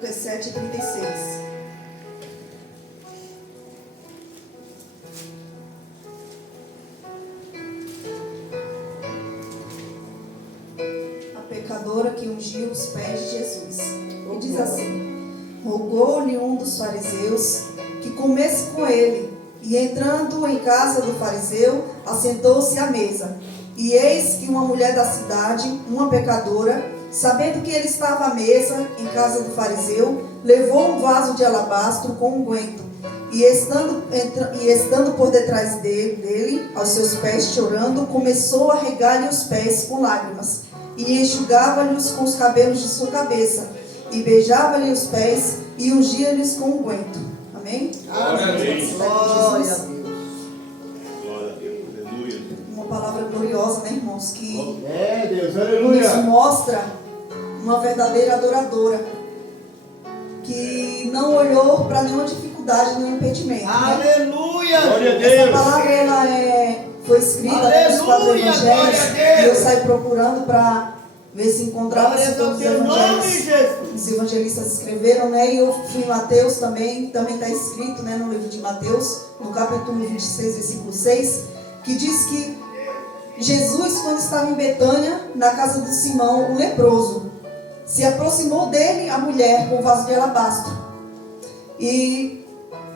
Lucas 7:36. A pecadora que ungiu os pés de Jesus. E diz assim: rogou-lhe um dos fariseus que comesse com ele. E entrando em casa do fariseu, assentou-se à mesa. E eis que uma mulher da cidade, uma pecadora, sabendo que ele estava à mesa em casa do fariseu, levou um vaso de alabastro com unguento, e estando por detrás dele, aos seus pés chorando, começou a regar-lhe os pés com lágrimas, e enxugava-lhes com os cabelos de sua cabeça, e beijava-lhe os pés, e ungia-lhes com unguento. Amém? Glória a Deus. Glória a Deus. Glória a Deus. Aleluia. Uma palavra gloriosa, né, irmãos? Que Deus, aleluia. nos mostra uma verdadeira adoradora, que não olhou para nenhuma dificuldade, nenhum impedimento. Né? Aleluia. Glória a Essa Deus. palavra ela foi escrita nos 4 evangelhos, e eu saí procurando para ver se encontrava se todos os os evangelistas escreveram, né? E eu fui em Mateus também está escrito, né, no livro de Mateus, no capítulo 26, versículo 6, que diz que Jesus, quando estava em Betânia, na casa de Simão, o leproso, se aproximou dele a mulher com um vaso de alabastro e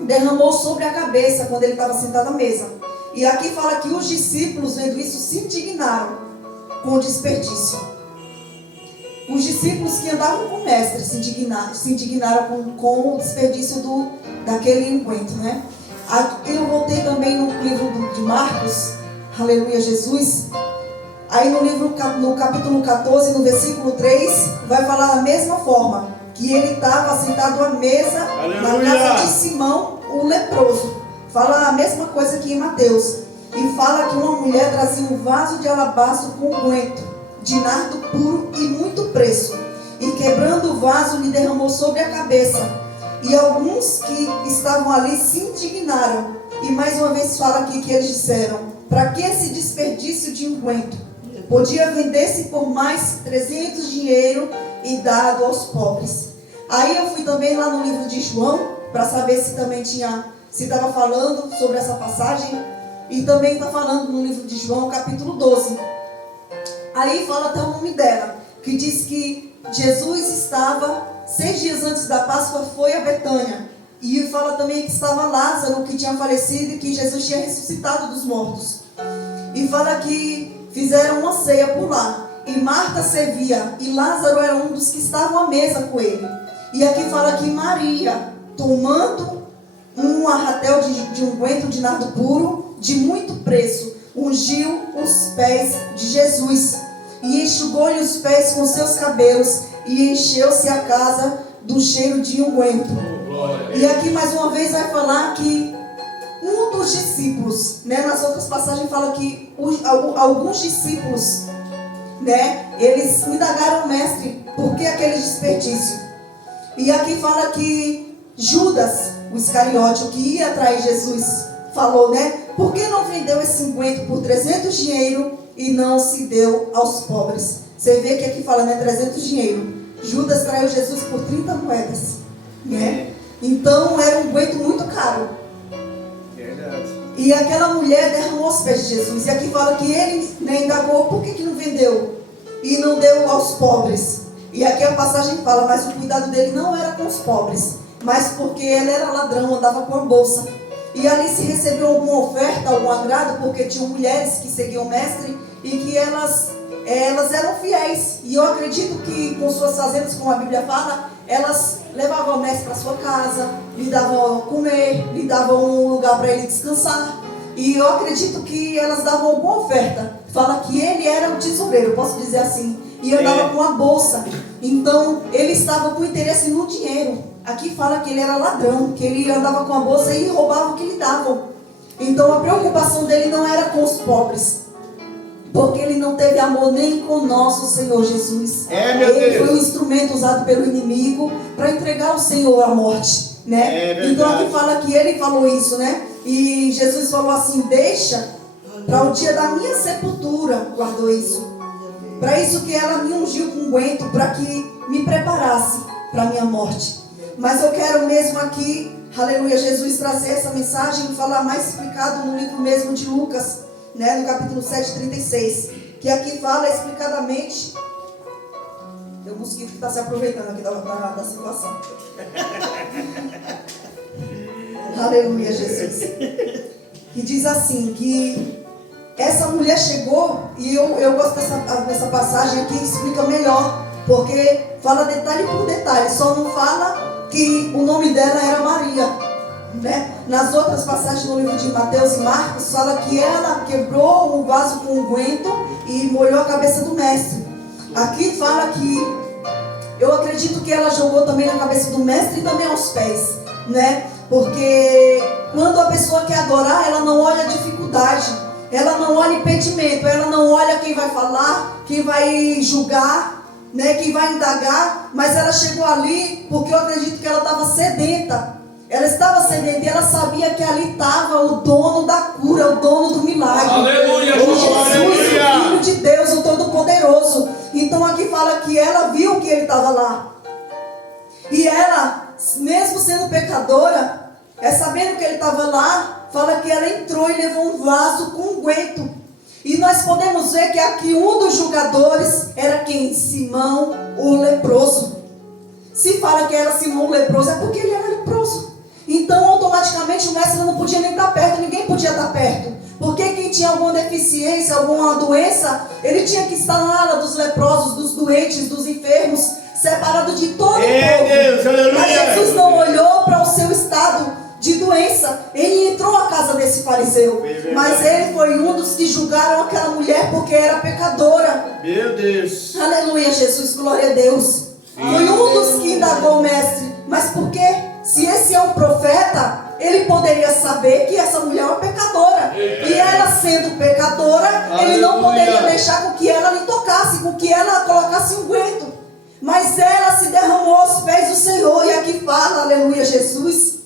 derramou sobre a cabeça quando ele estava sentado à mesa. E aqui fala que os discípulos, vendo isso, se indignaram com o desperdício. Os discípulos que andavam com o mestre se indignaram com o desperdício daquele unguento, né? Eu voltei também no livro de Marcos, aleluia, Jesus. Aí no capítulo 14, no versículo 3, vai falar da mesma forma, que ele estava sentado à mesa, aleluia, na casa de Simão, o leproso. Fala a mesma coisa que em Mateus. E fala que uma mulher trazia um vaso de alabastro com unguento, de nardo puro e muito preço. E quebrando o vaso, lhe derramou sobre a cabeça. E alguns que estavam ali se indignaram. E mais uma vez fala aqui que eles disseram: para que esse desperdício de unguento? Podia vender-se por mais 300 dinheiro e dado aos pobres. Aí eu fui também lá no livro de João, para saber se também se estava falando sobre essa passagem. E também está falando no livro de João, capítulo 12. Aí fala até o nome dela, que diz que Jesus estava, 6 dias antes da Páscoa, foi a Betânia. E fala também que estava Lázaro, que tinha falecido e que Jesus tinha ressuscitado dos mortos. E fala que fizeram uma ceia por lá. E Marta servia, e Lázaro era um dos que estavam à mesa com ele. E aqui fala que Maria, tomando um arratel de unguento de nardo puro, de muito preço, ungiu os pés de Jesus. E enxugou-lhe os pés com seus cabelos, e encheu-se a casa do cheiro de unguento. E aqui mais uma vez vai falar que um dos discípulos, né, nas outras passagens fala que alguns discípulos, né, eles indagaram o mestre, por que aquele desperdício? E aqui fala que Judas, o Iscariote, o que ia atrair Jesus, falou, né, por que não vendeu esse unguento por 300 dinheiro e não se deu aos pobres? Você vê que aqui fala, né, 300 dinheiro. Judas traiu Jesus por 30 moedas, né? Então era um unguento muito caro. Verdade. E aquela mulher derramou os pés de Jesus. E aqui fala que ele, né, indagou, por que não vendeu e não deu aos pobres? E aqui a passagem fala, mas o cuidado dele não era com os pobres, mas porque ele era ladrão, andava com a bolsa. E ali se recebeu alguma oferta, algum agrado, porque tinham mulheres que seguiam o mestre e que elas eram fiéis. E eu acredito que com suas fazendas, como a Bíblia fala, elas levavam o mestre para sua casa, lhe davam comer, lhe davam um lugar para ele descansar. E eu acredito que elas davam alguma oferta. Fala que ele era o tesoureiro, posso dizer assim, e andava com a bolsa. Então ele estava com interesse no dinheiro. Aqui fala que ele era ladrão, que ele andava com a bolsa e roubava o que lhe davam. Então a preocupação dele não era com os pobres, porque ele não teve amor nem com nosso Senhor Jesus. Ele foi um instrumento usado pelo inimigo para entregar o Senhor à morte, né? Então aqui fala que ele falou isso, né? E Jesus falou assim: deixa para o dia da minha sepultura, guardou isso. Para isso que ela me ungiu com unguento, para que me preparasse. para a minha morte. Mas eu quero mesmo aqui, aleluia, Jesus trazer essa mensagem e falar mais explicado no livro mesmo de Lucas, né, no capítulo 7, 36, que aqui fala explicadamente. Tem um mosquito que está se aproveitando aqui da situação. Aleluia, Jesus. Que diz assim, que essa mulher chegou, e eu gosto dessa passagem aqui, explica melhor, porque fala detalhe por detalhe, só não fala que o nome dela era Maria, né? Nas outras passagens no livro de Mateus e Marcos, fala que ela quebrou um vaso com unguento e molhou a cabeça do mestre. Aqui fala que, eu acredito que ela jogou também na cabeça do mestre e também aos pés, né? Porque quando a pessoa quer adorar, ela não olha a dificuldade, ela não olha impedimento, ela não olha quem vai falar, quem vai julgar, né, quem vai indagar, mas ela chegou ali porque eu acredito que ela estava sedenta. Ela estava sedenta e ela sabia que ali estava o dono da cura, o dono do milagre. Aleluia, o Jesus, aleluia. o Filho de Deus, o Todo-Poderoso. Então aqui fala que ela viu que ele estava lá. E ela, mesmo sendo pecadora, sabendo que ele estava lá, fala que ela entrou e levou um vaso com unguento. E nós podemos ver que aqui um dos julgadores era quem? Simão, o leproso. Se fala que era Simão o leproso, é porque ele era leproso. Então automaticamente o mestre não podia nem estar perto, ninguém podia estar perto. Porque quem tinha alguma deficiência, alguma doença, ele tinha que estar na ala dos leprosos, dos doentes, dos enfermos, separado de todo o povo. Deus, aleluia. Mas Jesus não olhou para o seu estado de doença. Ele entrou à casa desse fariseu, mas ele foi um dos que julgaram aquela mulher porque era pecadora. Meu Deus. Aleluia, Jesus, glória a Deus. Foi um dos que indagou o mestre. Mas por quê? Se esse é um profeta, ele poderia saber que essa mulher é uma pecadora. E ela sendo pecadora, ele não poderia deixar com que ela lhe tocasse, com que ela colocasse unguento. Mas ela se derramou aos pés do Senhor. E aqui fala, aleluia, Jesus,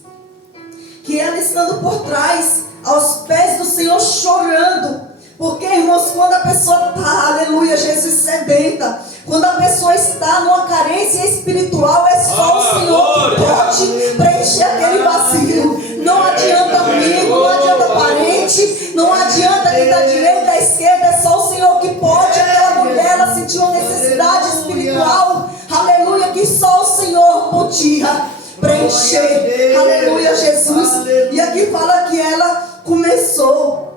que ela estando por trás, aos pés do Senhor, chorando. Porque, irmãos, quando a pessoa está, aleluia, Jesus, sedenta, quando a pessoa está numa carência espiritual, é só o Senhor que pode preencher aquele vazio. Não adianta amigo, não adianta parente, não adianta quem da direita, da esquerda, é só o Senhor que pode. Aquela mulher, ela sentiu uma necessidade espiritual, aleluia, que só o Senhor podia preencher. Aleluia, Jesus. E aqui fala que ela começou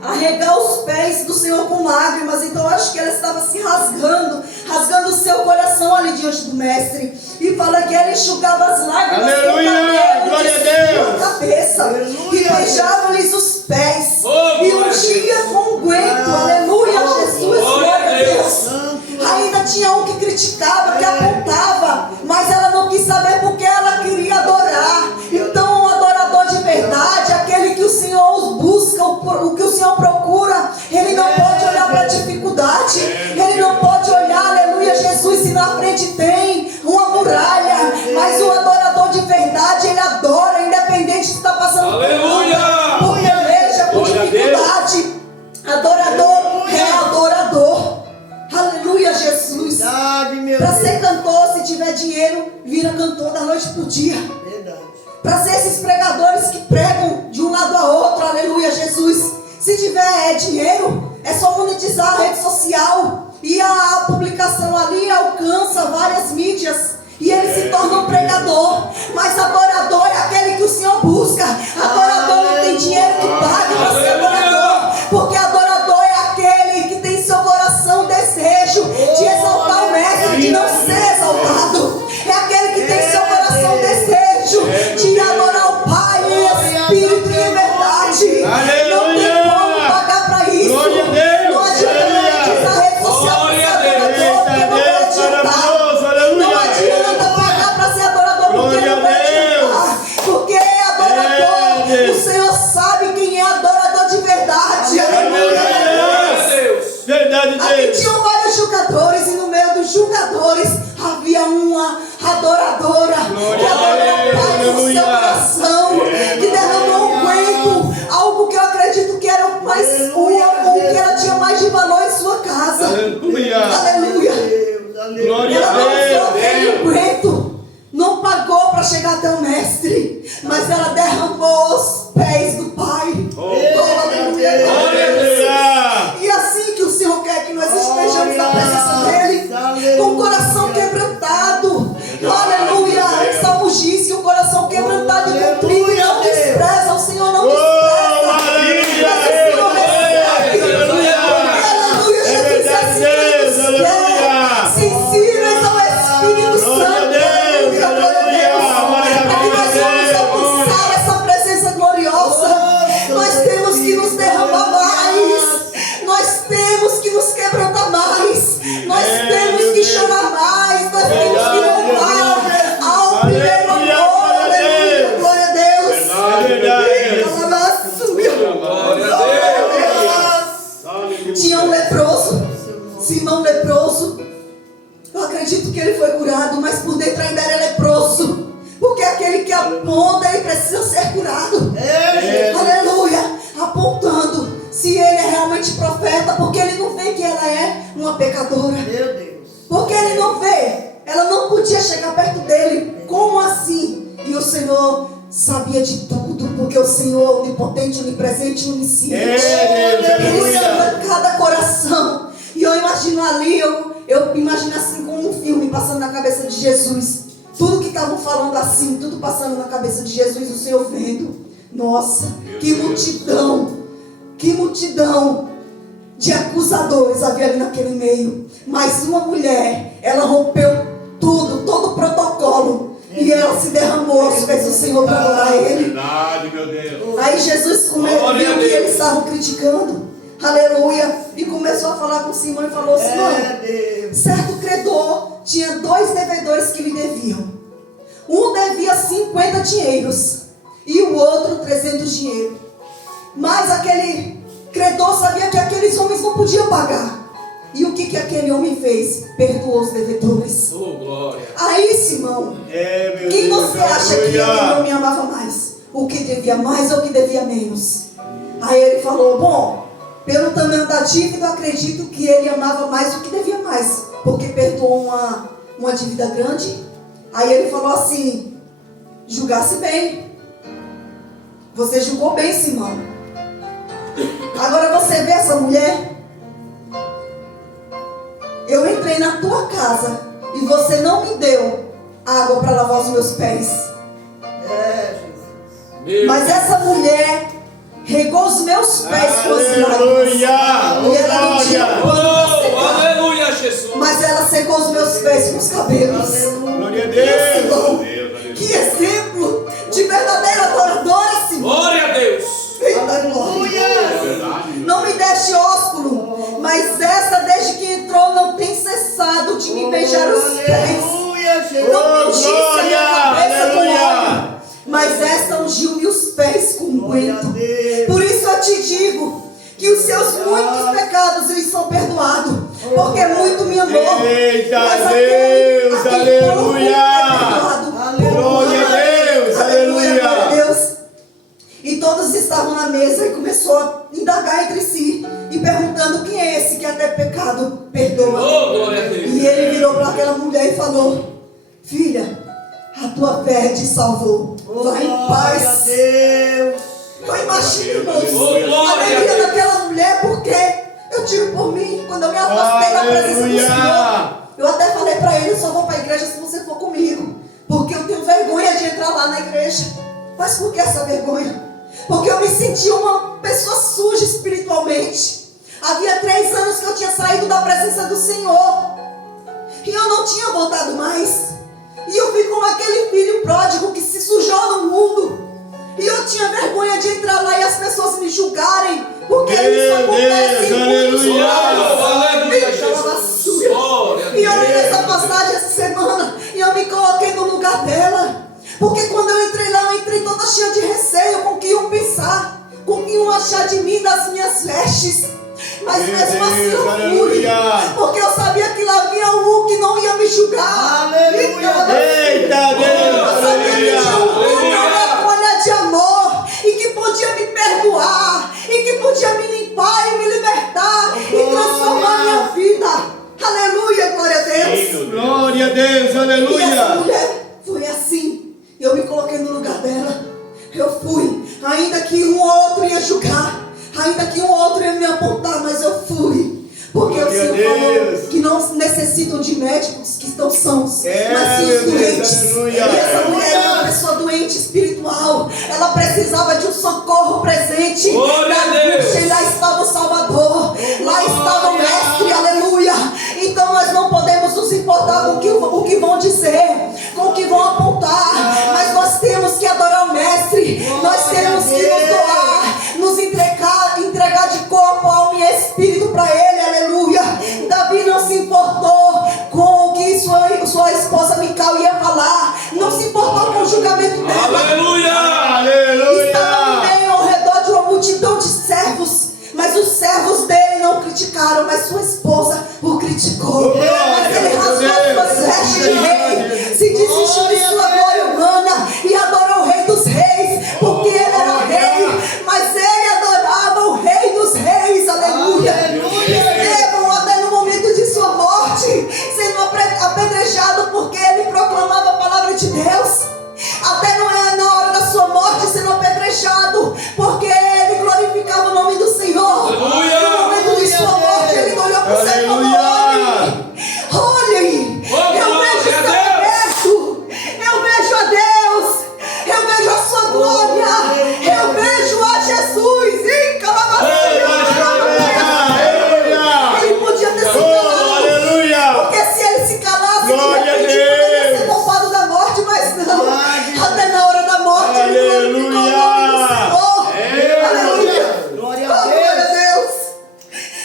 a regar os pés do Senhor com lágrimas. Então eu acho que ela estava se rasgando o seu coração ali diante do mestre. E fala que ela enxugava as lágrimas. Aleluia, glória a Deus. Na cabeça. Aleluia. E beijava-lhes os pés. E ungia com unguento. Aleluia, Jesus, glória a Deus. Ainda tinha um que criticava, que apontava, mas ela não quis saber porque ela queria adorar. Então um adorador de verdade, aquele que o Senhor busca, o que o Senhor procura, ele não pode olhar para a dificuldade, ele não pode olhar, aleluia, Jesus, se na frente tem uma muralha. Mas o adorador de verdade, ele adora, independente se está passando por peleja, por dificuldade. Adorador é adorador. Aleluia, Jesus. Para ser cantor, se tiver dinheiro, vira cantor da noite para o dia. Para ser esses pregadores que pregam de um lado a outro, aleluia, Jesus. Se tiver dinheiro, é só monetizar a rede social. E a publicação ali alcança várias mídias. E ele se torna um pregador. Mas adorador é aquele que o Senhor busca. Adorador não tem dinheiro que pague para ser adorador. Porque adorador é aquele que tem em seu coração desejo de exaltar o mestre, de não ser exaltado. É aquele que tem em seu coração desejo de adorar o Pai em espírito e em verdade. Não tem como pagar para isso. Não adianta monetizar a rede social para ser adorador, porque não vai adiantar. Não adianta pagar para ser adorador. chegar até o mestre, mas ela derramou os pés do Pai. Aleluia. E assim que o Senhor quer que nós estejamos na presença dEle, com o coração quebrantado. Aleluia. O Salmo diz que o coração quebrantado e contrito não despreza. O Senhor não despreza. Aleluia. Jesus assim quer. Sensíveis ao Espírito Santo. Para que nós vamos alcançar essa presença gloriosa, nós temos que nos derramar mais. Nós temos que nos quebrantar mais. Nós temos que chorar mais. Nós temos que louvar ao primeiro amor. Aleluia. Glória a Deus. Tinha um leproso, Simão leproso. Eu acredito que ele foi curado, mas por dentro ainda era leproso. Porque aquele que aponta, ele precisa ser curado. Aleluia. Apontando se ele é realmente profeta, porque ele não vê que ela é uma pecadora. Meu Deus. Porque ele não vê. Ela não podia chegar perto dele. Como assim? E o Senhor sabia de tudo, porque o Senhor é onipotente, onipresente, onisciente. Ele sabe cada coração. E eu imagino ali, eu imagino assim como um filme passando na cabeça de Jesus. Tudo que estavam falando assim, tudo passando na cabeça de Jesus, o Senhor vendo. Nossa, que multidão de acusadores havia ali naquele meio. Mas uma mulher, ela rompeu tudo, todo o protocolo. E ela se derramou aos pés do Senhor para adorar Ele. Verdade, meu Deus. Aí Jesus viu que eles estavam criticando. Aleluia. E começou a falar com Simão e falou: Simão, certo credor tinha 2 devedores que lhe deviam. Um devia 50 dinheiros e o outro 300 dinheiros. Mas aquele credor sabia que aqueles homens não podiam pagar. E o que aquele homem fez? Perdoou os devedores. Glória. Aí, Simão, quem você acha que ele não me amava mais? O que devia mais ou o que devia menos? Aí ele falou: bom, pelo tamanho da dívida, eu acredito que ele amava mais do que devia mais, porque perdoou uma dívida grande. Aí ele falou assim: julgasse bem. Você julgou bem, Simão. Agora você vê essa mulher? Eu entrei na tua casa e você não me deu água para lavar os meus pés. Mas essa mulher regou os meus pés com as lágrimas. E ela não tinha Aleluia, Jesus. mas ela secou os meus pés com os cabelos. Glória a Deus. Que exemplo de verdadeira adoradora, Senhor. Glória a Deus. Não me deste ósculo, mas essa desde que entrou não tem cessado de me beijar os pés. Não ungisse a minha cabeça com óleo, mas esta ungiu-me os pés com unguento. Por isso eu te digo que os seus muitos pecados lhes são perdoados, porque muito me amou. Eita Mas Deus, aquele pouco aleluia. é perdoado. Glória a Deus, aleluia. Glória a Deus. E todos estavam na mesa e começou a indagar entre si e perguntando: quem é esse que até pecado perdoa? Glória a Deus. E ele virou para aquela mulher e falou: filha, a tua fé te salvou. Vai em paz. Eu imagino, irmãos, a alegria daquela mulher, porque eu tiro por mim, quando eu me afastei da presença do Senhor. Eu até falei para ele: eu só vou para a igreja se você for comigo, porque eu tenho vergonha de entrar lá na igreja. Mas por que essa vergonha? Porque eu me sentia uma pessoa suja espiritualmente. Havia 3 anos que eu tinha saído da presença do Senhor e eu não tinha voltado mais. E eu fui como aquele filho pródigo que se sujou no mundo. E eu tinha vergonha de entrar lá e as pessoas me julgarem, porque isso acontece muito. E eu li essa passagem essa semana e eu me coloquei no lugar dela. Porque quando eu entrei lá, eu entrei toda cheia de receio, com o que iam pensar, com o que iam achar de mim, das minhas vestes. Mas mesmo assim eu fui, porque eu sabia que lá havia um que não ia me julgar. Eita Deus, Eu sabia que tinha um que era com olhar de amor, e que podia me perdoar, e que podia me limpar e me libertar, e transformar minha vida. Aleluia, glória a Deus. glória a Deus, E essa aleluia. mulher foi assim. eu fui. Ainda que um ou outro ia julgar, ainda que um ou outro ia me apontar, mas eu fui. Porque o Senhor falou que não necessitam de médicos que estão sãos, mas sim os doentes. E essa mulher era uma pessoa doente espiritual. Ela precisava de um socorro presente. E lá estava o Salvador. Lá estava o Mestre, aleluia. Então nós não podemos nos importar com o que vão dizer, com o que vão apontar. Mas nós temos que adorar o Mestre. Nós temos que nos doar, nos entregar de corpo, alma e espírito para Ele, aleluia. Davi não se importou com o que sua esposa Mical ia falar, não se importou com o julgamento dela. Aleluia! Estava no meio ao redor de uma multidão de servos, mas os servos dele não criticaram, mas sua esposa o criticou. Mas ele rasgou suas vestes de rei, se desvestiu de sua glória humana e adorou o Rei dos Reis, porque ele era rei, mas ele adorava o Rei dos Reis, aleluia. Estevão, até no momento de sua morte, sendo apedrejado porque ele proclamava a palavra de Deus, até na hora da sua morte sendo apedrejado porque ele glorificava o nome do Senhor. No momento de sua morte ele olhou para o céu e falou: olhem, eu vejo o céu aberto, eu vejo a Deus, eu vejo a sua glória, eu vejo a Jesus. E ele podia ter se calado, porque se ele se calasse, de repente poderia ser poupado da morte, mas não. Até na hora da morte ele glorificou o nome do Senhor. Aleluia. Glória a Deus.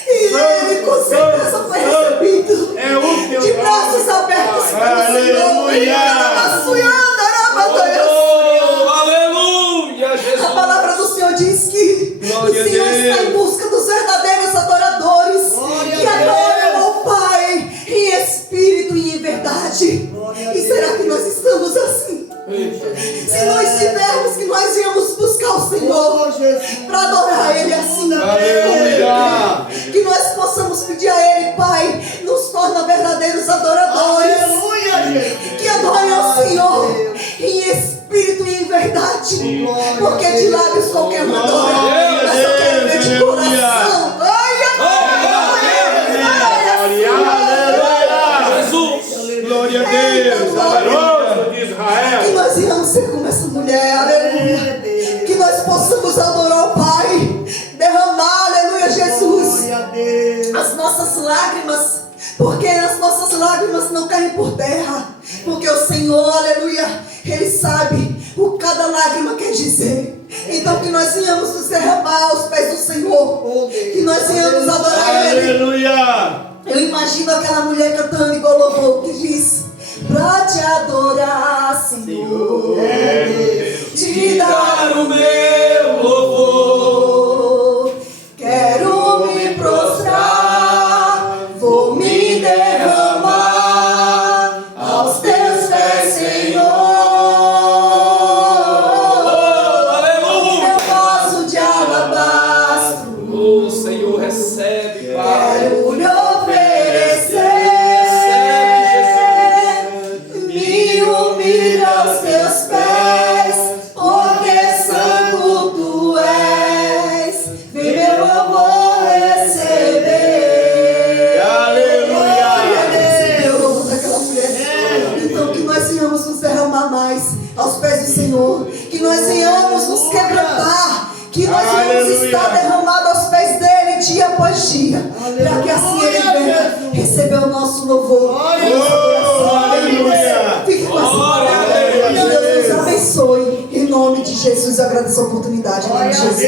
E ele com certeza foi recebido de braços abertos pelo Senhor. A palavra do Senhor diz que o Senhor está em busca dos verdadeiros adoradores que adoram ao Pai em espírito e em verdade. E será que nós estamos assim? Se nós tivermos que nós íamos buscar o Senhor para adorar Ele assim, que nós possamos pedir a Ele: Pai, nos torna verdadeiros adoradores, que adorem ao Senhor em espírito e em verdade, porque de lábios qualquer um adora, mas eu quero ver de coração. Glória a Deus, aleluia de Israel. Que nós íamos ser como essa mulher, aleluia. Que nós possamos adorar o Pai, derramar, aleluia, Jesus, as nossas lágrimas, porque as nossas lágrimas não caem por terra, porque o Senhor, aleluia, Ele sabe o que cada lágrima quer dizer. Então que nós venhamos nos derramar aos pés do Senhor, que nós venhamos adorar Ele. Aleluia! Eu imagino aquela mulher cantando igual louvor, que diz: pra te adorar, Senhor, te dar o meu louvor, quero me prostrar, vou me derramar aos teus pés, Senhor. Meu vaso de alabastro, o Senhor recebe, Pai. quero lhe oferecer, me humilho aos teus pés, porque santo tu és, vem meu louvor receber. Aleluia! Daquela mulher. Então que nós venhamos nos derramar mais aos pés do Senhor, que nós venhamos nos quebrantar, que nós venhamos estar derramados aos pés dele dia após dia, para que assim ele venha receber o nosso louvor. Aleluia! Fique com essa palavra. Que Deus nos abençoe. Em nome de Jesus, eu agradeço a oportunidade. Em nome de Jesus.